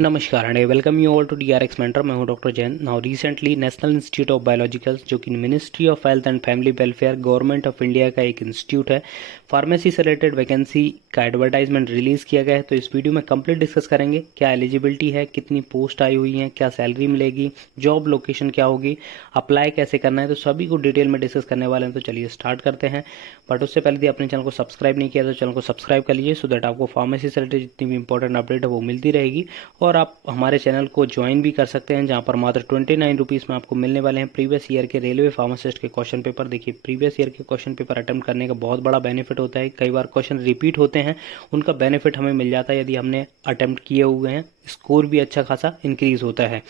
नमस्कार and welcome you all to DRX mentor. मैं हूं doctor Jain. Now recently national institute of biologicals, जो कि ministry of health and family welfare government of India का एक institute है, फार्मेसी से रिलेटेड वैकेंसी का एडवर्टाइजमेंट रिलीज किया गया है। तो इस वीडियो में कंप्लीट डिस्कस करेंगे क्या एलिजिबिलिटी है, कितनी पोस्ट आई हुई है, क्या सैलरी मिलेगी, जॉब लोकेशन क्या होगी, अप्लाई कैसे करना है, तो सभी को डिटेल में डिस्कस करने वाले हैं। तो चलिए स्टार्ट करते हैं। बट उससे पहले यदि अपने चैनल को सब्सक्राइब नहीं किया तो चैनल को सब्सक्राइब कर लीजिए, सो दैट आपको फार्मेसी से रिलेटेड जितनी भी इंपॉर्टेंट अपडेट है वो मिलती रहेगी। और आप हमारे चैनल को ज्वाइन भी कर सकते हैं, जहां पर मात्र 29 रुपीज़ में आपको मिलने वाले हैं प्रीवियस ईयर के रेलवे फार्मासिस्ट के क्वेश्चन पेपर। देखिए, प्रीवियस ईयर के क्वेश्चन पेपर अटेम्प्ट करने का बहुत बड़ा बेनिफिट होता है। कई बार क्वेश्चन रिपीट होते हैं, उनका बेनिफिट हमें मिल जाता है यदि हमने अटेम्प्ट किए हुए हैं। स्कोर भी अच्छा खासा इंक्रीज होता है।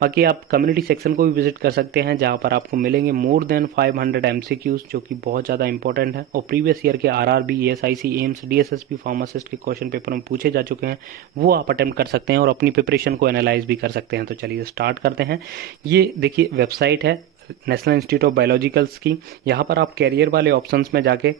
बाकी आप कम्युनिटी सेक्शन को भी विजिट कर सकते हैं, जहां पर आपको मिलेंगे मोर देन 500 MCQs, जो कि बहुत ज़्यादा इंपॉर्टेंट है। और प्रीवियस ईयर के RRB, ASIC, AIIMS, DSSP pharmacist के क्वेश्चन पेपर में पूछे जा चुके हैं, वो आप अटेम्प्ट कर सकते हैं और अपनी प्रिपरेशन को एनालाइज भी कर सकते हैं। तो चलिए स्टार्ट करते हैं। ये देखिए वेबसाइट है नेशनल इंस्टीट्यूट ऑफ बायोलॉजिकल्स की। यहाँ पर आप कैरियर वाले ऑप्शंस में जाके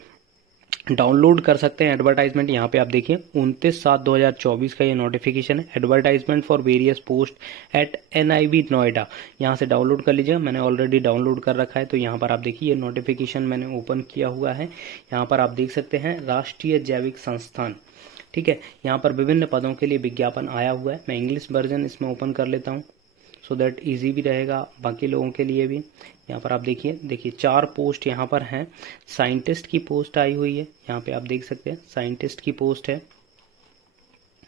डाउनलोड कर सकते हैं एडवर्टाइजमेंट। यहाँ पे आप देखिए 29/7/2024 का ये नोटिफिकेशन है, advertisement for various post at NIB Noida. यहाँ से डाउनलोड कर लीजिएगा, मैंने ऑलरेडी डाउनलोड कर रखा है। तो यहाँ पर आप देखिए ये नोटिफिकेशन मैंने ओपन किया हुआ है। यहाँ पर आप देख सकते हैं राष्ट्रीय जैविक संस्थान, ठीक है। यहाँ पर विभिन्न पदों के लिए विज्ञापन आया हुआ है। मैं इंग्लिश वर्जन इसमें ओपन कर लेता हूँ, सो दैट इजी भी रहेगा बाकी लोगों के लिए भी। यहाँ पर आप देखिए 4 पोस्ट यहाँ पर हैं। साइंटिस्ट की पोस्ट आई हुई है, यहाँ पे आप देख सकते हैं साइंटिस्ट की पोस्ट है।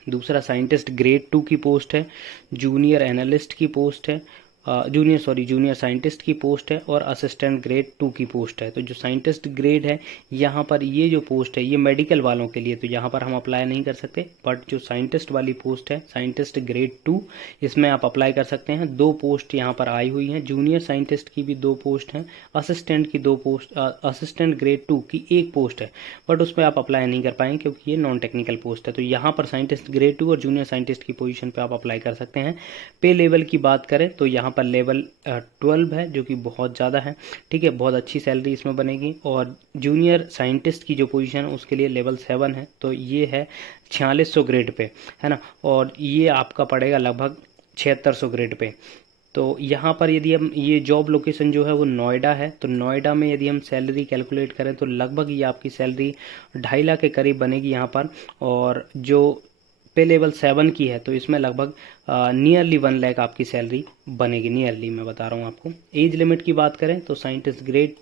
दूसरा साइंटिस्ट ग्रेड 2 की पोस्ट है। जूनियर एनालिस्ट की पोस्ट है। जूनियर साइंटिस्ट की पोस्ट है। और असिस्टेंट ग्रेड 2 की पोस्ट है। तो जो साइंटिस्ट ग्रेड है, यहाँ पर ये जो पोस्ट है ये मेडिकल वालों के लिए, तो यहाँ पर हम अप्लाई नहीं कर सकते। बट जो साइंटिस्ट वाली पोस्ट है, साइंटिस्ट ग्रेड 2, इसमें आप अप्लाई कर सकते हैं। 2 पोस्ट यहाँ पर आई हुई हैं। जूनियर साइंटिस्ट की भी 2 पोस्ट हैं। असिस्टेंट की 2 पोस्ट, असिस्टेंट ग्रेड 2 की 1 पोस्ट है, बट उसमें आप अप्लाई नहीं कर पाएंगे क्योंकि ये नॉन टेक्निकल पोस्ट है। तो यहाँ पर साइंटिस्ट ग्रेड 2 और जूनियर साइंटिस्ट की पोजीशन पे आप अप्लाई कर सकते हैं। पे लेवल की बात करें तो यहाँ पर लेवल 12 है, जो कि बहुत ज़्यादा है, ठीक है। बहुत अच्छी सैलरी इसमें बनेगी। और जूनियर साइंटिस्ट की जो पोजीशन है उसके लिए लेवल 7 है, तो ये है 4600 ग्रेड पे, है ना। और ये आपका पड़ेगा लगभग 7600 ग्रेड पे। तो यहाँ पर यदि हम ये जॉब लोकेशन जो है वो नोएडा है, तो नोएडा में यदि हम सैलरी कैलकुलेट करें तो लगभग ये आपकी सैलरी 2.5 लाख के करीब बनेगी यहाँ पर। और जो पे लेवल 7 की है तो इसमें लगभग नियरली 1 लाख आपकी सैलरी बनेगी। नियरली मैं बता रहा हूँ आपको। एज लिमिट की बात करें तो साइंटिस्ट ग्रेड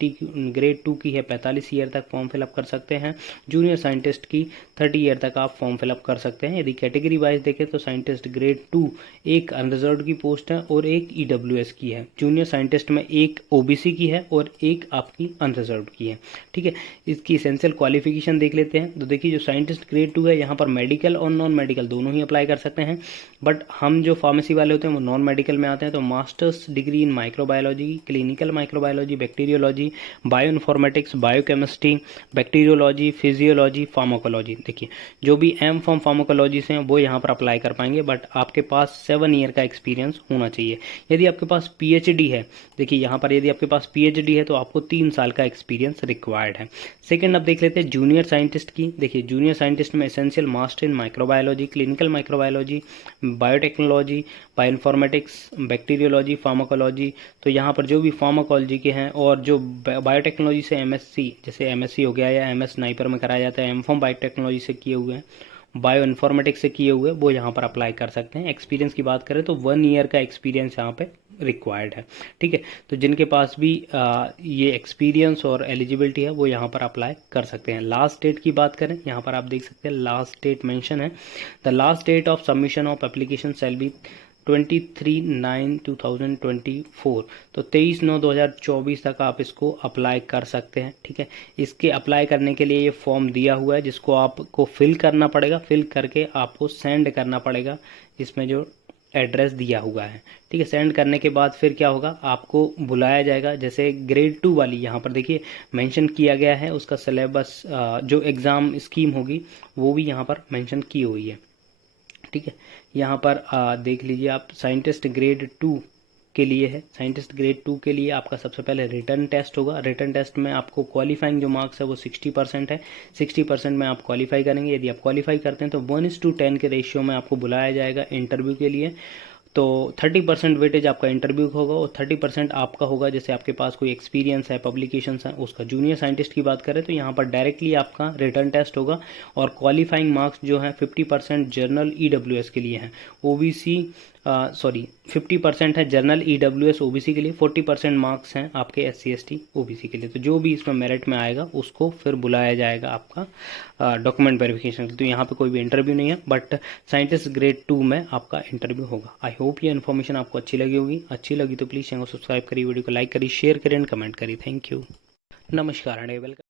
2 की है 45 ईयर तक फॉर्म फिलअप कर सकते हैं। जूनियर साइंटिस्ट की 30 ईयर तक आप फॉर्म फिलअप कर सकते हैं। यदि कैटेगरी वाइज देखें तो साइंटिस्ट ग्रेड 2 एक अनरिजर्व्ड की पोस्ट है और एक EWS की है। जूनियर साइंटिस्ट में एक OBC की है और एक आपकी अनरिजर्व्ड की है, ठीक है। इसकी एसेंशियल क्वालिफिकेशन देख लेते हैं। तो देखिए जो साइंटिस्ट ग्रेड 2 है, यहाँ पर मेडिकल और नॉन मेडिकल दोनों ही अप्लाई कर सकते हैं। बट हम जो फार्मेसी वाले होते हैं वो नॉन मेडिकल में आते हैं। तो masters degree in microbiology, clinical microbiology, bacteriology, bio informatics, biochemistry, bacteriology, physiology, pharmacology. देखिए जो भी M.Pharm फार्माकोलॉजी से हैं वो यहाँ पर अप्लाई कर पाएंगे, बट आपके पास 7 ईयर का एक्सपीरियंस होना चाहिए। यदि आपके पास PhD है, देखिए यहाँ पर यदि आपके पास PhD है तो आपको 3 साल का एक्सपीरियंस रिक्वायर्ड है। सेकेंड अब देख लेते हैं जूनियर साइंटिस्ट की। देखिए जूनियर साइंटिस्ट में essential master in microbiology, clinical microbiology, biotechnology, bioinformatics, bacteriology, pharmacology. तो यहाँ पर जो भी फार्माकोलॉजी के हैं और जो बायोटेक्नोलॉजी से MSc, जैसे MSc हो गया या MS स्नाइपर में कराया जाता है, M.Pharm बायोटेक्नोलॉजी से किए हुए हैं, बायो इन्फॉर्मेटिक्स से किए हुए, वो यहाँ पर अप्लाई कर सकते हैं। एक्सपीरियंस की बात करें तो 1 ईयर का एक्सपीरियंस यहाँ पे रिक्वायर्ड है, ठीक है। तो जिनके पास भी ये एक्सपीरियंस और एलिजिबिलिटी है वो यहाँ पर अप्लाई कर सकते हैं। लास्ट डेट की बात करें, यहाँ पर आप देख सकते हैं लास्ट डेट मेंशन है। The last date of submission of application shall be 23/9/2024। तो 23/9/2024 तक आप इसको अप्लाई कर सकते हैं, ठीक है। इसके अप्लाई करने के लिए ये फॉर्म दिया हुआ है, जिसको आपको फिल करना पड़ेगा। फिल करके आपको सेंड करना पड़ेगा, इसमें जो एड्रेस दिया हुआ है, ठीक है। सेंड करने के बाद फिर क्या होगा, आपको बुलाया जाएगा। जैसे ग्रेड 2 वाली यहाँ पर देखिए मेंशन किया गया है, उसका सिलेबस, जो एग्ज़ाम स्कीम होगी वो भी यहाँ पर मेंशन की हुई है, ठीक है। यहाँ पर देख लीजिए आप, साइंटिस्ट ग्रेड 2 के लिए है। साइंटिस्ट ग्रेड 2 के लिए आपका सबसे पहले रिटन टेस्ट होगा। रिटन टेस्ट में आपको क्वालिफाइंग जो मार्क्स है वो 60% है। 60% में आप क्वालिफाई करेंगे। यदि आप क्वालिफाई करते हैं तो 1:10 के रेशियो में आपको बुलाया जाएगा इंटरव्यू के लिए। तो 30% वेटेज आपका इंटरव्यू का होगा और 30% आपका होगा, जैसे आपके पास कोई एक्सपीरियंस है, पब्लिकेशंस है उसका। जूनियर साइंटिस्ट की बात करें तो यहाँ पर डायरेक्टली आपका रिटर्न टेस्ट होगा और क्वालिफाइंग मार्क्स जो है 50% जर्नल EWS के लिए हैं। ओबीसी 50% है जर्नल EWS ओबीसी के लिए, 40% मार्क्स हैं आपके SC ST ओबीसी के लिए। तो जो भी इसमें मेरिट में आएगा उसको फिर बुलाया जाएगा आपका डॉक्यूमेंट वेरिफिकेशन। तो यहाँ पे कोई भी इंटरव्यू नहीं है, बट साइंटिस्ट ग्रेड 2 में आपका इंटरव्यू होगा। आई होप ये इन्फॉर्मेशन आपको अच्छी लगी होगी। अच्छी लगी तो प्लीज़ चैनल को सब्सक्राइब करिए, वीडियो को लाइक करिए, शेयर करिए एंड कमेंट करिए। Thank you. नमस्कार एंड वेलकम।